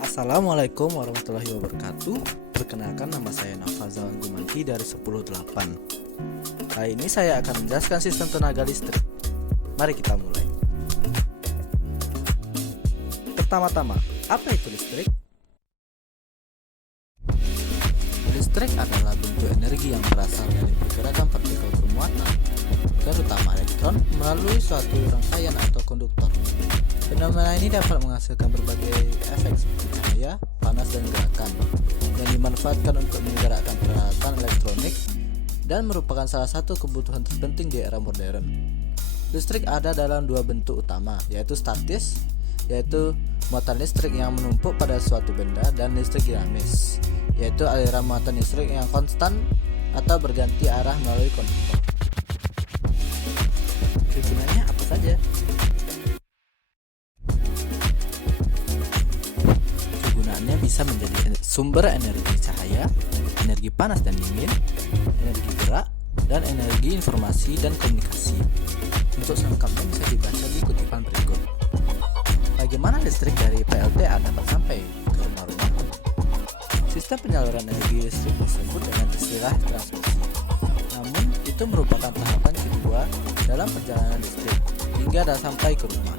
Assalamualaikum warahmatullahi wabarakatuh. Perkenalkan, nama saya Nafazal Gumanti dari 108. Kali ini saya akan menjelaskan sistem tenaga listrik. Mari kita mulai. Pertama-tama, apa itu listrik? Listrik adalah bentuk energi yang berasal dari pergerakan partikel bermuatan, terutama elektron, melalui suatu rangkaian atau konduktor. Fenomena ini dapat menghasilkan berbagai efek seperti cahaya, panas, dan gerakan yang dimanfaatkan untuk menggerakkan peralatan elektronik dan merupakan salah satu kebutuhan terpenting di era modern. Listrik ada dalam dua bentuk utama, yaitu statis, yaitu muatan listrik yang menumpuk pada suatu benda, dan listrik dinamis, yaitu aliran muatan listrik yang konstan atau berganti arah melalui konduktor. Kegunaannya apa saja? Kegunaannya bisa menjadi sumber energi cahaya, energi panas dan dingin, energi gerak, dan energi informasi dan komunikasi. Untuk selengkapnya bisa dibaca di kutipan berikut. Bagaimana listrik dari PLTA dapat sampai ke rumah-rumah? Sistem penyaluran energi listrik disebut dengan istilah transmisi. Namun, itu merupakan tahapan kedua dalam perjalanan listrik hingga sampai ke rumah.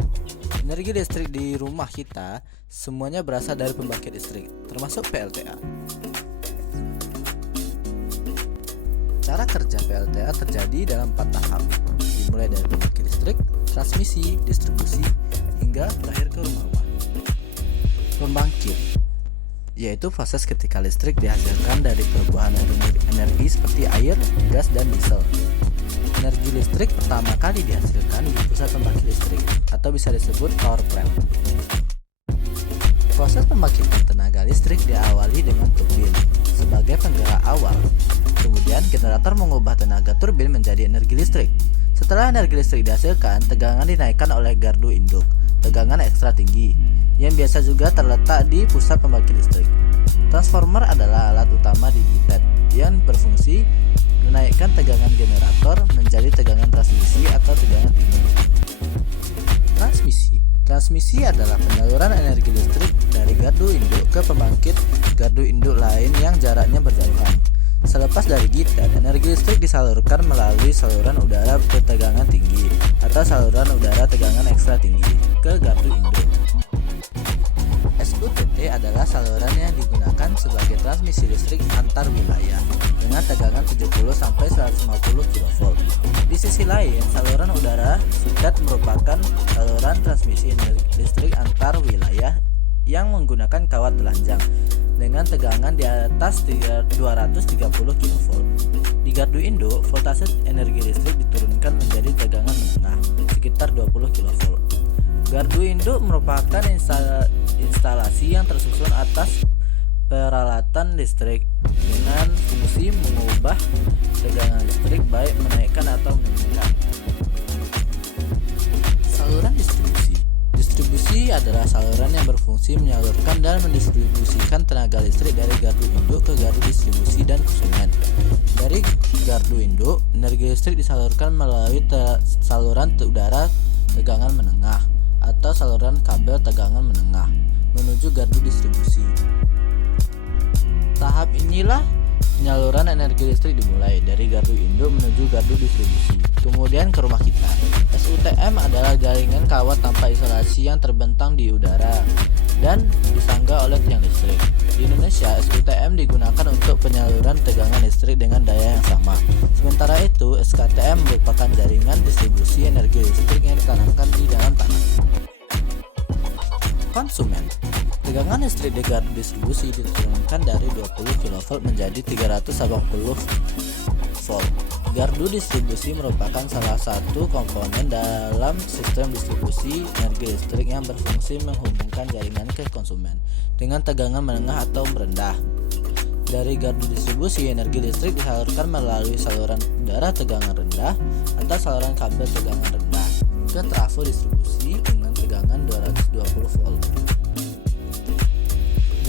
Energi listrik di rumah kita semuanya berasal dari pembangkit listrik, termasuk PLTA. Cara kerja PLTA terjadi dalam 4 tahap, dimulai dari pembangkit listrik, transmisi, distribusi, hingga berakhir ke rumah-rumah. Pembangkit yaitu proses ketika listrik dihasilkan dari perubahan energi seperti air, gas, dan diesel. Energi listrik pertama kali dihasilkan di pusat pembangkit listrik, atau bisa disebut power plant. Proses pembangkitan tenaga listrik diawali dengan turbin sebagai penggerak awal. Kemudian generator mengubah tenaga turbin menjadi energi listrik. Setelah energi listrik dihasilkan, tegangan dinaikkan oleh gardu induk, tegangan ekstra tinggi, yang biasa juga terletak di pusat pembangkit listrik. Transformer adalah alat utama di GTET yang berfungsi menaikkan tegangan generator menjadi tegangan transmisi atau tegangan tinggi. Transmisi adalah penyaluran energi listrik dari gardu induk ke pembangkit gardu induk lain yang jaraknya berjauhan. Selepas dari GTET, energi listrik disalurkan melalui saluran udara bertegangan tinggi atau saluran udara tegangan ekstra tinggi ke gardu induk. SUTT adalah saluran yang digunakan sebagai transmisi listrik antar wilayah dengan tegangan 70-150 kV. Di sisi lain, saluran udara SUTET merupakan saluran transmisi energi listrik antar wilayah yang menggunakan kawat telanjang dengan tegangan di atas 230 kV. Di gardu induk, voltase energi listrik diturunkan menjadi tegangan menengah sekitar 20 kV. Gardu induk merupakan instalasi yang tersusun atas peralatan listrik dengan fungsi mengubah tegangan listrik baik menaikkan atau menurunkan. Saluran distribusi adalah saluran yang berfungsi menyalurkan dan mendistribusikan tenaga listrik dari gardu induk ke gardu distribusi dan konsumen. Dari gardu induk, energi listrik disalurkan melalui saluran udara tegangan menengah atau saluran kabel tegangan menengah menuju gardu distribusi. Tahap inilah penyaluran energi listrik dimulai dari gardu induk menuju gardu distribusi, kemudian ke rumah kita. SUTM adalah jaringan kawat tanpa isolasi yang terbentang di udara dan disangga oleh tiang listrik. Di Indonesia, SUTM digunakan untuk penyaluran tegangan listrik dengan daya yang sama. Sementara itu, SKTM merupakan jaringan distribusi energi listrik yang ditanamkan di dalam tanah. Konsumen. Tegangan listrik di gardu distribusi diturunkan dari 20 kV menjadi 380 volt. Gardu distribusi merupakan salah satu komponen dalam sistem distribusi energi listrik yang berfungsi menghubungkan jaringan ke konsumen dengan tegangan menengah atau merendah. Dari gardu distribusi, energi listrik disalurkan melalui saluran udara tegangan rendah atau saluran kabel tegangan rendah ke trafo distribusi dengan tegangan 220 volt.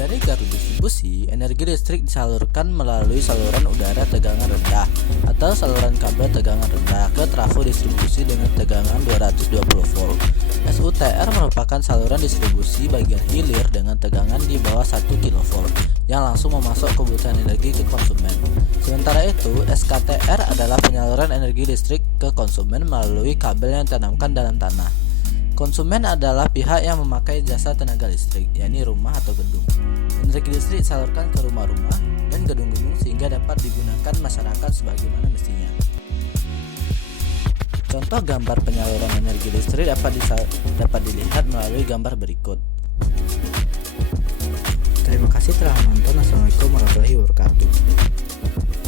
Dari gardu distribusi, energi listrik disalurkan melalui saluran udara tegangan rendah atau saluran kabel tegangan rendah ke trafo distribusi dengan tegangan 220 volt. SUTR merupakan saluran distribusi bagian hilir dengan tegangan di bawah 1 kV yang langsung memasok kebutuhan energi ke konsumen. Sementara itu, SKTR adalah penyaluran energi listrik ke konsumen melalui kabel yang ditanamkan dalam tanah. Konsumen adalah pihak yang memakai jasa tenaga listrik, yakni rumah atau gedung. Energi listrik disalurkan ke rumah-rumah dan gedung-gedung sehingga dapat digunakan masyarakat sebagaimana mestinya. Contoh gambar penyaluran energi listrik dapat dilihat melalui gambar berikut. Terima kasih telah menonton. Assalamualaikum warahmatullahi wabarakatuh.